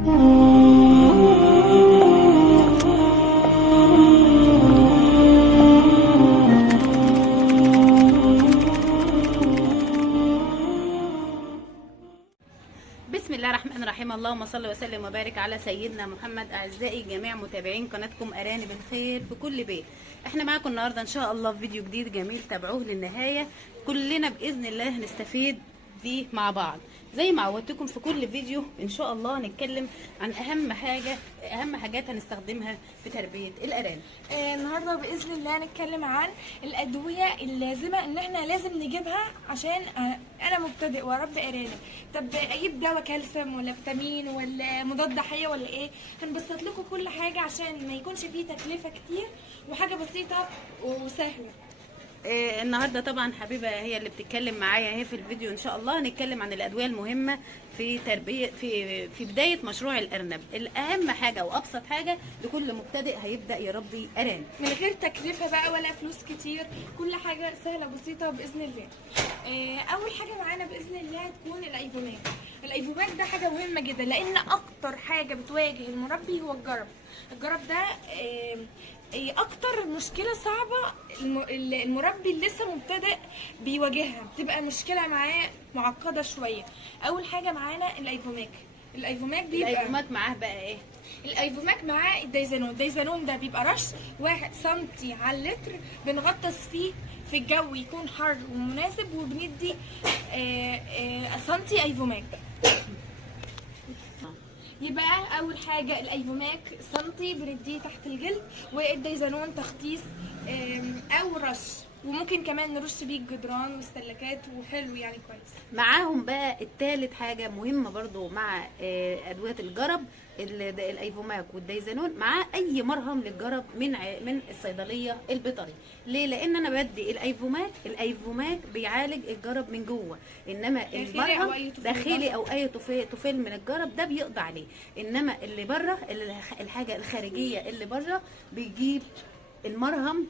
بسم الله الرحمن الرحيم. اللهم صل وسلم وبارك على سيدنا محمد. اعزائي جميع متابعين قناتكم ارانب الخير في كل بيت، احنا معاكم النهارده ان شاء الله في فيديو جديد جميل، تابعوه للنهايه، كلنا باذن الله هنستفيد بيه مع بعض. زي ما عودتكم في كل فيديو ان شاء الله هنتكلم عن اهم حاجات هنستخدمها في تربيه الارانب. النهارده باذن الله هنتكلم عن الادويه اللازمه ان احنا لازم نجيبها عشان انا مبتدئ واربي ارانب. طب اجيب دواء كالسيوم ولا فيتامين ولا مضاد حيوي ولا ايه؟ هنبسط لكم كل حاجه عشان ما يكونش فيه تكلفه كتير وحاجه بسيطه وسهله. النهارده طبعا حبيبه هي اللي بتتكلم معايا اهي في الفيديو. ان شاء الله هنتكلم عن الادويه المهمه في تربيه في بدايه مشروع الارنب، الاهم حاجه وابسط حاجه لكل مبتدئ هيبدا يربي ارانب من غير تكلفه بقى ولا فلوس كتير، كل حاجه سهله بسيطه باذن الله. اول حاجه معانا باذن الله هتكون الايفوماك. الايفوماك ده حاجه مهمه جدا لان اكتر حاجه بتواجه المربي هو الجرب ده اكتر مشكله صعبه المربي اللي لسه مبتدئ بيواجهها، بتبقى مشكله معاه معقده شويه. اول حاجه معانا الايفوماك بيبقى الايفوماك معاه بقى ايه؟ الايفوماك معاه الدايزانون ده بيبقى رش 1 سنتي على اللتر، بنغطس فيه في الجو يكون حر ومناسب، وبندي سنتي ايفوماك. يبقى اول حاجه الايفوماك سنتي بنديه تحت الجلد، والدايزانون تخطيص او رش، وممكن كمان نرش بيه الجدران والسلكات وحلو يعني كويس. معاهم بقى التالت حاجه مهمه برضو مع ادويه الجرب الايفوماك والدايزانون، معاه اي مرهم للجرب من الصيدليه البيطري. ليه؟ لان انا بدي الايفوماك بيعالج الجرب من جوه، انما المرهم داخلي او اي طفيل من الجرب ده بيقضي عليه، انما اللي بره الحاجه الخارجيه اللي بره بيجيب المرهم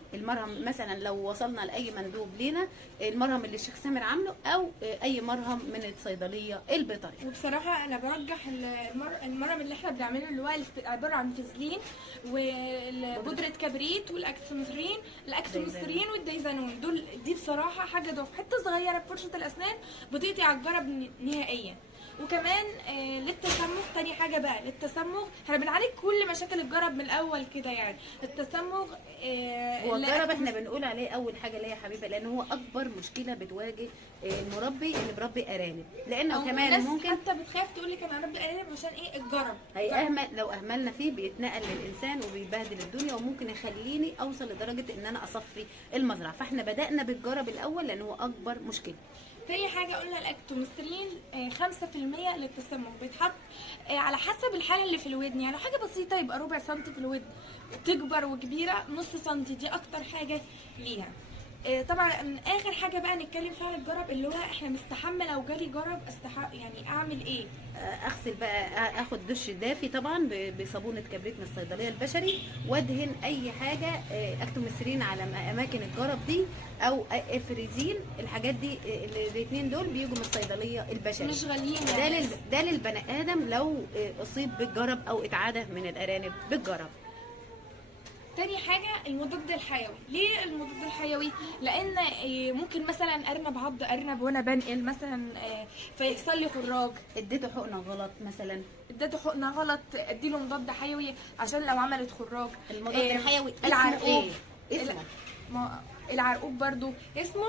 مثلا لو وصلنا لاي مندوب لينا، المرهم اللي الشيخ سامر عامله او اي مرهم من الصيدليه البيطري. وبصراحه انا برجح المرهم اللي احنا بنعمله اللي هو عباره عن فازلين وبودره كبريت والاكسوميثرين والدايزانون. دي بصراحه حاجه ضعف، حته صغيره بفرشه الاسنان بتقضي على الجرب نهائيا. وكمان للتسمغ، تاني حاجه بقى للتسمغ، احنا بنعالج كل مشاكل الجرب من الاول كده يعني. التسمغ هو الجرب احنا بنقول عليه اول حاجه ليه يا حبيبه، لان هو اكبر مشكله بتواجه المربي اللي بربي ارانب، لانه كمان ممكن حتى بتخاف تقول لك انا اربي ارانب عشان ايه؟ الجرب لو اهملنا فيه بيتنقل للانسان وبيبهدل الدنيا، وممكن يخليني اوصل لدرجه ان انا اصفي المزرعه. فاحنا بدانا بالجرب الاول لان هو اكبر مشكله. تاني حاجة قلنا الاكتومسترين 5% للتسمم، بيتحط على حسب الحالة اللي في الودن، يعني حاجة بسيطة يبقى ربع سنتي في الودن، تكبر وكبيرة نص سنتي، دي اكتر حاجة ليها. طبعا اخر حاجة بقى نتكلم فيها الجرب، اللي هو احنا مستحمل لو جالي جرب يعني اعمل ايه؟ اغسل بقى، اخد دش دافي طبعا بصابونه كبريت من الصيدليه البشري، وادهن اي حاجه اكتوميثرين على اماكن الجرب دي، او افريزين. الحاجات دي الاثنين دول بيجوا من الصيدليه البشري، مش غاليين يعني. ده للبني ادم لو اصيب بالجرب او اتعدى من الارانب بالجرب. تاني حاجة المضاد الحيوي. ليه المضاد الحيوي؟ لأن ممكن مثلا أرنب عض أرنب وأنا بنقل مثلا فيحصل لي خراج، اديته حقنة غلط مثلا، اديله مضاد حيوي عشان لو عملت خراج. المضاد الحيوي العرقوب اسمه العرقوب برضو اسمه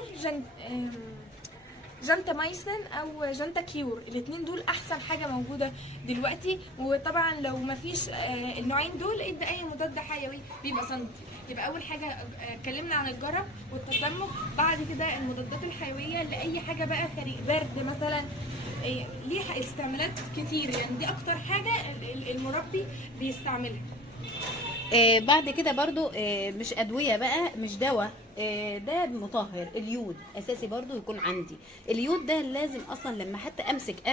جنتامايسين او جنتاكيور. الاثنين دول احسن حاجه موجوده دلوقتي. وطبعا لو مفيش النوعين دول ادي اي مضاد حيوي بيبقى سنتي. يبقى اول حاجه اتكلمنا عن الجرب والتسمم، بعد كده المضادات الحيويه لاي حاجه بقى برد مثلا، ليها استعمالات كتير يعني. دي اكتر حاجه المربي بيستعملها. بعد كده برضو مش ادويه بقى، مش دواء، ده مطهر. اليود اساسي برضو يكون عندي. اليود ده لازم اصلا لما حتى امسك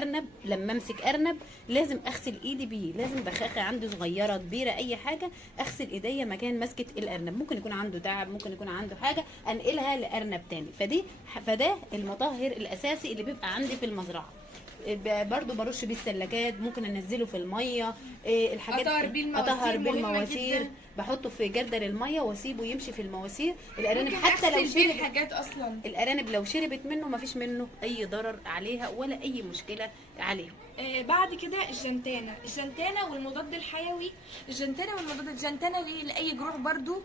ارنب لازم اغسل ايدي بيه، لازم بخاخه عندي صغيره كبيره اي حاجه اغسل ايديا مكان مسكه الارنب. ممكن يكون عنده تعب، ممكن يكون عنده حاجه انقلها لارنب تاني. فده المطهر الاساسي اللي بيبقى عندي في المزرعه. برضو برش بيه السلكات، ممكن انزله في الميه، الحاجات أطهر بيه المواسير، اطهر بيه مهمة المواسير، جدا. بحطه في جردل الميه واسيبه يمشي في المواسير. الارانب ممكن حتى لو أغسل بيه شربت، الحاجات اصلا. الارانب لو شربت منه مفيش منه اي ضرر عليها ولا اي مشكله عليها. بعد كده الجنتانة والمضاد الحيوي. الجنتانة لأي جروح برضو،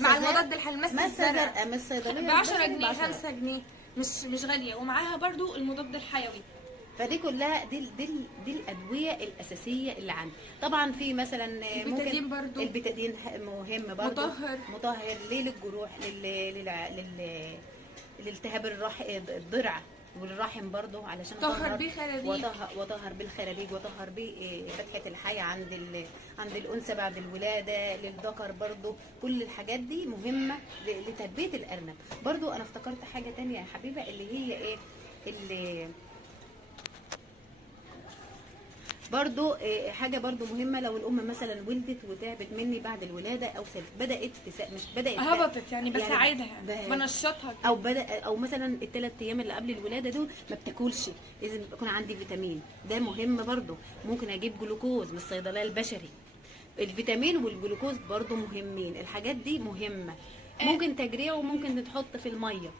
مع المضاد الحيوي. مس الزرع من الصيدليه ب 10 البشري جنيه ب10. 5 جنيه، مش غالية، ومعاها برضو المضاد الحيوي. فدي كلها دي الادويه الاساسيه اللي عندي. طبعا في مثلا البيتادين برضو. البيتادين مهم برضو، مطهر ليه للجروح، للالتهاب الضرع والرحم برضو، علشان طهر بيه خرابيج، وطهر بالخرابيج، وطهر بيه فتحه الحي عند الانثى بعد الولاده، للذكر برضو. كل الحاجات دي مهمه لتربيه الارنب. برضو انا افتكرت حاجه تانية يا حبيبه، اللي هي ايه، اللي برضو حاجه برضو مهمه. لو الام مثلا ولدت وتعبت مني بعد الولاده، او مش بدات هبطت يعني، بساعدها بنشطها او مثلا ال3 ايام اللي قبل الولاده دول ما بتاكلش، لازم يكون عندي فيتامين، ده مهم برضو. ممكن اجيب جلوكوز من الصيدليه البشري. الفيتامين والجلوكوز برضو مهمين، الحاجات دي مهمه. ممكن تجريه وممكن نتحط في الميه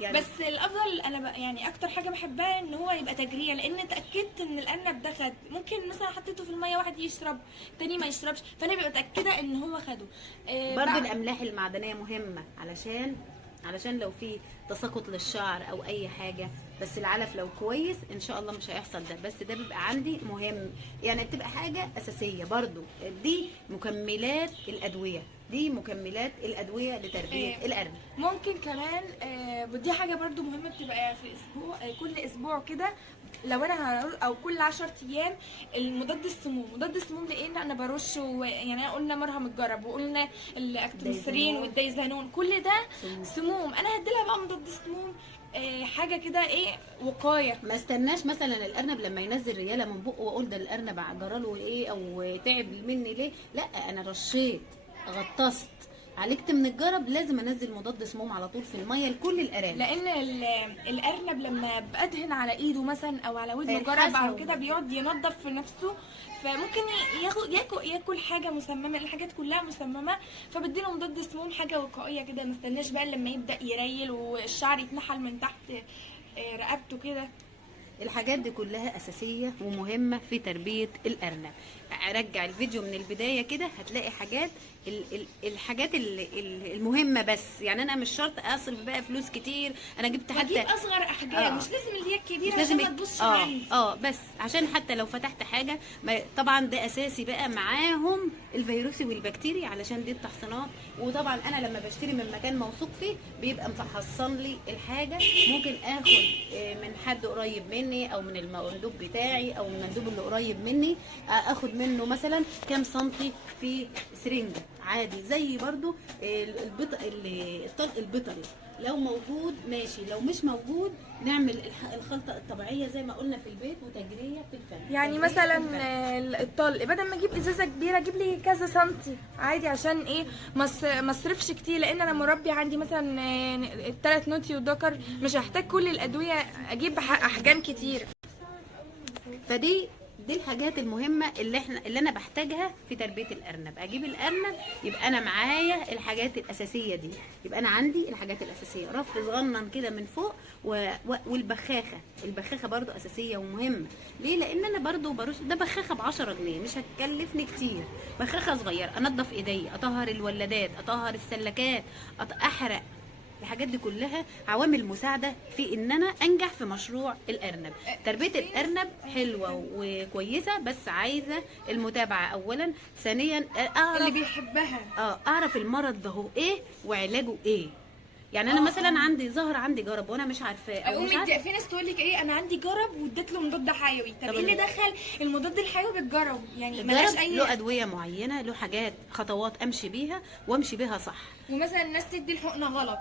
يعني. بس الافضل انا يعني اكتر حاجه بحبها ان هو يبقى تجريه، لان اتاكدت ان الارنب ده خد. ممكن مثلا حطيته في الميه واحد يشرب تاني ما يشربش، فانا ببقى متاكده ان هو خده. برضو الاملاح المعدنيه مهمه، علشان لو في تساقط للشعر او اي حاجه، بس العلف لو كويس ان شاء الله مش هيحصل ده. بس ده بيبقى عندي مهم يعني، بتبقى حاجه اساسيه برضو. دي مكملات الادويه، لتربيه الارنب. ممكن كمان ودي حاجه برضو مهمه، بتبقى في اسبوع، كل اسبوع كده، لو انا او كل 10 ايام، مضاد السموم لان انا برش. يعني قلنا مرهم الجرب، وقلنا الاكتوميثرين والدايزانون، كل ده سموم. انا هديلها بقى مضاد السموم، حاجه كده ايه، وقايه. ما استناش مثلا الارنب لما ينزل رياله من بقه واقول ده الارنب جراله ايه او تعب مني ليه. لا، انا رشيت، غطست، عالجت من الجرب، لازم انزل مضاد سموم على طول في الميه لكل الارانب. لان الارنب لما بدهن على ايده مثلا او على ودنه جرب او كده، بيقعد ينظف في نفسه، فممكن ياكل حاجه مسممه. الحاجات كلها مسممه، فبديله مضاد سموم، حاجه وقائيه كده. ما استناش بقى لما يبدا يريل والشعر يتنحل من تحت رقبته كده. الحاجات دي كلها اساسيه ومهمه في تربيه الارنب. رجع الفيديو من البدايه كده، هتلاقي الحاجات المهمه. بس يعني انا مش شرط اصرف بقى فلوس كتير. انا جبت حتى اجيب اصغر احجام، مش لازم اللي هي الكبيره، عشان ما تبصش عندي. بس عشان حتى لو فتحت حاجه طبعا ده اساسي بقى معاهم الفيروسي والبكتيري، علشان دي التحصينات. وطبعا انا لما بشتري من مكان موثوق فيه بيبقى مفحصن لي الحاجه. ممكن اخد من حد قريب مني، او من المندوب بتاعي، او من المندوب اللي قريب مني، اخد منه مثلا كام سنتي في سرنجه عادي. زي برضو الطلق البيطري، لو موجود ماشي، لو مش موجود نعمل الخلطه الطبيعيه زي ما قلنا في البيت، وتجريه في الفم. يعني مثلا الطلق، بدل ما اجيب ازازه كبيره اجيب لي كذا سنتي عادي، عشان ايه ما اصرفش كتير. لان انا مربي عندي مثلا 3 نوتي وذكر، مش هحتاج كل الادويه اجيب احجام كتير. فدي الحاجات المهمه اللي انا بحتاجها في تربيه الارنب. اجيب الارنب يبقى انا معايا الحاجات الاساسيه دي، يبقى انا عندي الحاجات الاساسيه، رف صغنن كده من فوق، البخاخه برضو اساسيه ومهمه. ليه؟ لان انا برضو برش ده بخاخه ب10 جنيه، مش هتكلفني كتير. بخاخه صغيره، انضف ايدي، اطهر الولادات، اطهر السلكات، احرق. الحاجات دي كلها عوامل مساعده في ان انا انجح في مشروع الارنب. تربيه الارنب حلوه وكويسه، بس عايزه المتابعه اولا. ثانيا اعرف اللي بيحبها، اعرف المرض ده هو ايه وعلاجه ايه. يعني انا مثلا عندي جرب وانا مش عارفاه، او مش عارفه. في ناس تقول لك ايه، انا عندي جرب واديت له مضاد حيوي. طب ايه اللي دخل المضاد الحيوي بالجرب؟ يعني ملهاش له ادويه معينه، له حاجات خطوات امشي بيها صح. ومثلا الناس تدي الحقنه غلط،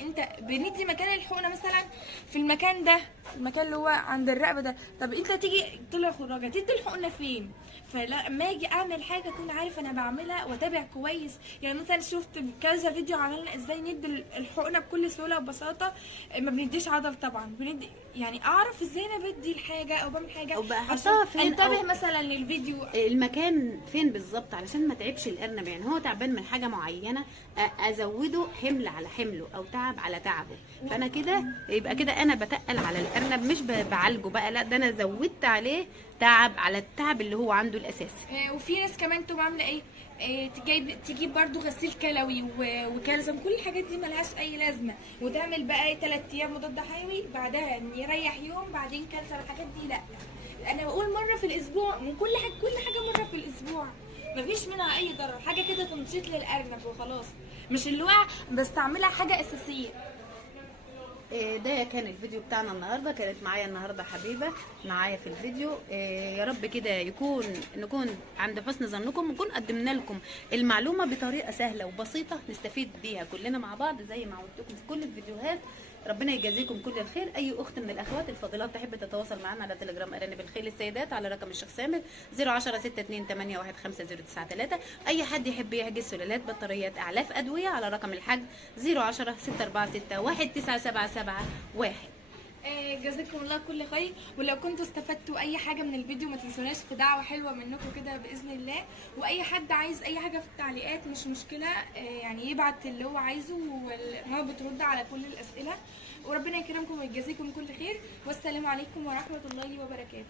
انت بندي مكان الحقنه مثلا في المكان ده المكان اللي هو عند الرقبه ده. طب انت تيجي طلع خراجه تدي الحقنه فين؟ فلما اجي اعمل حاجه اكون عارف انا بعملها واتابع كويس. يعني مثلا شفت كذا فيديو عملنا ازاي ندي الحقنه بكل سهوله وبساطه، ما بنديش عضل طبعا، بندي يعني اعرف ازاي انا بدي الحاجه او بعمل حاجه او بقى عشان احطها فين، انتبه أو مثلا للفيديو. المكان فين بالظبط علشان ما تعبش الارنب. يعني هو تعبان من حاجه معينه، ازوده حمل على حمله او تعب على تعبه، فانا كده يبقى كده انا بتقل على الارنب، مش بعالجه بقى، لا ده انا زودت عليه تعب على التعب اللي هو عنده الاساسي. وفي ناس كمان تبقى عامله ايه، تجيب برضو غسيل كلوي وكالسيوم، كل الحاجات دي ملهاش اي لازمه، وتعمل بقى 3 ايام مضاد حيوي، بعدها يريح يوم، بعدين كالسيوم. الحاجات دي لا، انا بقول مره في الاسبوع، من كل حاجه مره في الاسبوع، مفيش منها اي ضرر، حاجه كده تنشيط للارنب وخلاص، مش اللي هو بستعملها حاجه اساسيه. ده كان الفيديو بتاعنا النهارده. كانت معايا النهارده حبيبه معايا في الفيديو. يا رب كده نكون عند حسن ظنكم، ونكون قدمنا لكم المعلومه بطريقه سهله وبسيطه نستفيد بيها كلنا مع بعض زي ما قلت لكم في كل الفيديوهات. ربنا يجازيكم كل الخير. اي اخت من الاخوات الفاضلات تحب تتواصل معنا على تليجرام ارانب الخيل السيدات على رقم الشيخ سامر 010 62815 اي حد يحب يحجز سلالات بطاريات اعلاف ادويه على رقم الحجز 010 646 جزاكم الله كل خير. ولو كنتوا استفدتوا اي حاجه من الفيديو ما تنسوناش في دعوه حلوه منكم كده باذن الله. واي حد عايز اي حاجه في التعليقات مش مشكله، يعني يبعت اللي هو عايزه، وما بترد على كل الاسئله. وربنا يكرمكم ويجازيكم كل خير، والسلام عليكم ورحمه الله وبركاته.